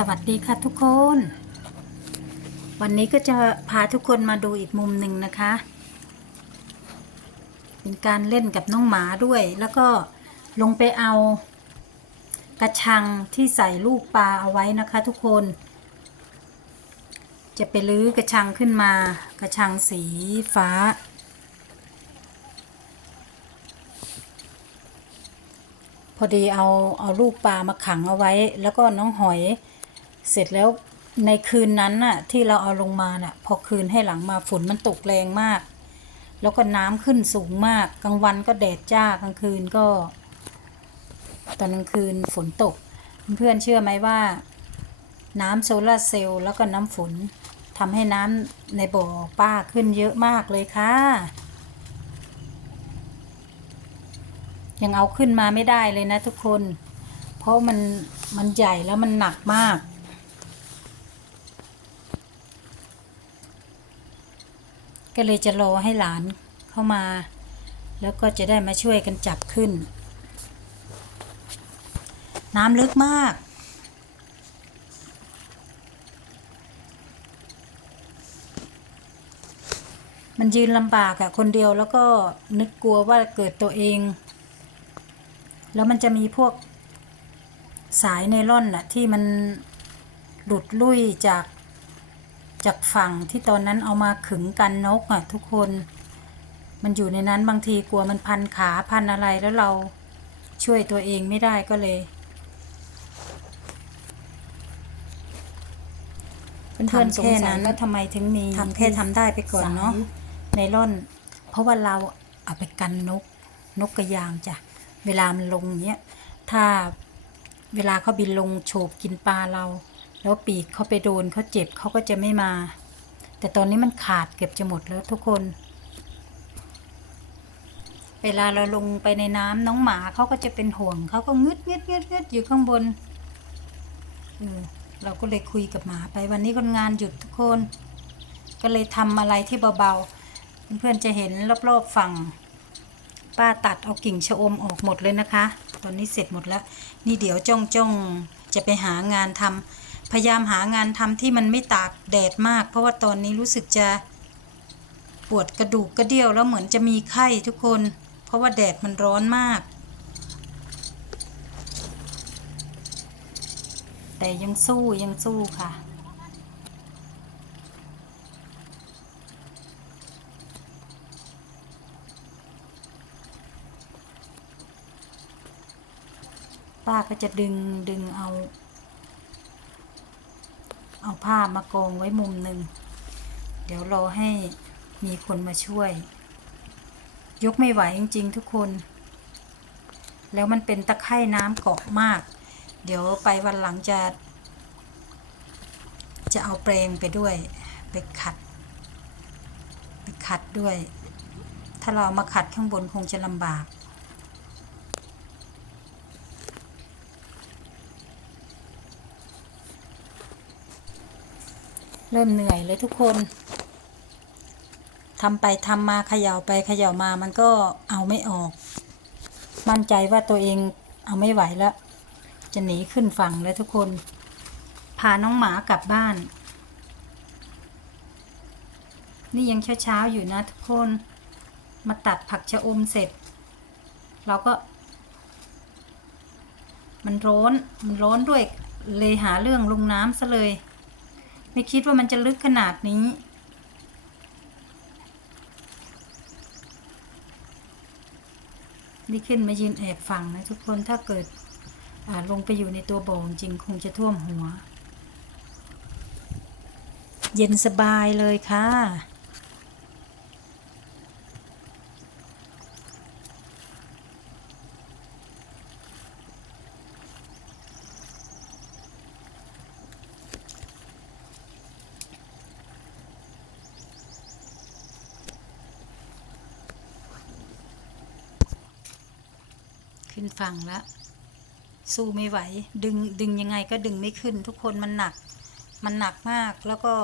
สวัสดีค่ะทุกคน วันนี้ก็จะพาทุกคนมาดูอีกมุมหนึ่งนะคะ เป็นการเล่นกับน้องหมาด้วย แล้วก็ลงไปเอากระชังที่ใส่ลูกปลาเอาไว้นะคะทุกคน จะไปลื้อกระชังขึ้นมากระชังสีฟ้า พอดีเอาเอาลูกปลามาขังเอาไว้ แล้วก็น้องหอย เสร็จแล้วในคืนนั้นน่ะที่เราเอาลงมาน่ะพอคืนให้หลังมาฝนมันตกแรงมาก แล้วก็น้ำขึ้นสูงมากกลางวันก็แดดจ้ากลางคืนก็ ตอนกลางคืนฝนตก เพื่อนเชื่อไหมว่า น้ำโซลาร์เซลล์แล้วก็น้ำฝนทำให้น้ำในบ่อป้าขึ้นเยอะมากเลยค่ะ ยังเอาขึ้นมาไม่ได้เลยนะทุกคน เพราะมันมันใหญ่แล้วมันหนักมาก ก็เลยจะรอให้หลานเข้ามา แล้วก็จะได้มาช่วยกันจับขึ้น น้ำลึกมากมันยืนลำบากอะคนเดียวแล้วก็นึกกลัวว่าเกิดตัวเอง แล้วมันจะมีพวกสายไนล่อนน่ะที่มันหลุดลุ่ยจาก จากฝั่งที่ตอนนั้นเอามาขึงกันนกอะ ทุกคน มันอยู่ในนั้นบางทีกลัวมันพันขาพันอะไรแล้วเราช่วยตัวเองไม่ได้ก็เลยเพื่อนๆสงสัยว่าทำไมถึงมีทำแค่ทำได้ไปก่อนเนาะไนล่อน เพราะว่าเราเอาไปกันนก นกกระยางจ้ะเวลามันลงเนี้ยถ้าเวลาเขาบินลงโฉบกินปลาเรา แล้วปีกเขาไปโดนเขาเจ็บเขาก็จะไม่มา แต่ตอนนี้มันขาดเกือบจะหมดแล้วทุกคน เวลาเราลงไปในน้ำน้องหมาเขาก็จะเป็นห่วงเขาก็งึดงึดงึดงึดอยู่ข้างบนเออเราก็เลยคุยกับหมาไปวันนี้คนงานหยุดทุกคน ก็เลยทำอะไรที่เบาๆเพื่อนๆจะเห็นรอบๆฝั่งป้าตัดเอากิ่งชะอมออกหมดเลยนะคะ ตอนนี้เสร็จหมดแล้ว นี่เดี๋ยวจ้องจ้องจะไปหางานทำ ยายามหางานทำที่มันไม่ตากแดดมาก เพราะว่าตอนนี้รู้สึกจะปวดกระดูกกระเดี่ยวแล้วเหมือนจะมีไข้ทุกคน เพราะว่าแดดมันร้อนมาก แต่ยังสู้ยังสู้ค่ะป้าก็จะดึงดึงเอา เอาผ้ามากองไว้มุมหนึ่ง เดี๋ยวรอให้มีคนมาช่วย ยกไม่ไหวจริง ๆ ทุกคน แล้วมันเป็นตะไคร่น้ำเกาะมาก เดี๋ยวไปวันหลังจะ จะเอาแปรงไปด้วย ไปขัด ไปขัดด้วย ถ้าเราเอามาขัดข้างบนคงจะลำบาก เริ่มเหนื่อยเลยทุกคนทำไปทำมาเขย่าไปเขย่ามามันก็เอาไม่ออก มั่นใจว่าตัวเองเอาไม่ไหวแล้ว จะหนีขึ้นฝั่งเลยทุกคน พาน้องหมากลับบ้าน นี่ยังเช้าๆอยู่นะทุกคน มาตัดผักชะอมเสร็จ เราก็ มันร้อน มันร้อนด้วยเลยหาเรื่องลงน้ำซะเลย ไม่คิดว่ามันจะลึกขนาดนี้ นี่ขึ้นมายืนแอบฟังนะทุกคนถ้าเกิดลงไปอยู่ในตัวโบงจริงคงจะท่วมหัว เย็นสบายเลยค่ะ ขึ้นฝั่งแล้วสู้ไม่ไหว ดึงดึงยังไงก็ดึงไม่ขึ้น ทุกคนมันหนัก มันหนักมากแล้วก็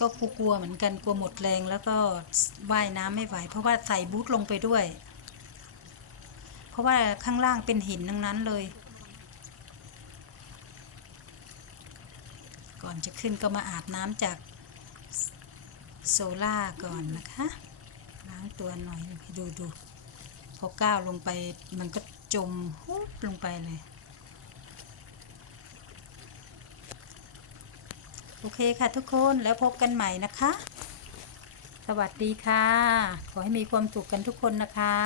ก็กลัวเหมือนกันกลัวหมดแรงแล้วก็ว่ายน้ำไม่ไหว เพราะว่าใส่บูทลงไปด้วย เพราะว่าข้างล่างเป็นหินทั้งนั้นเลย ก่อนจะขึ้นก็มาอาบน้ำจากโซล่าก่อนนะคะ ล้างตัวหน่อยดูดูพอก้าวลงไปมันก็จมฮุบลงไปเลย โอเคค่ะทุกคนแล้วพบกันใหม่นะคะ สวัสดีค่ะ ขอให้มีความสุขกันทุกคนนะคะ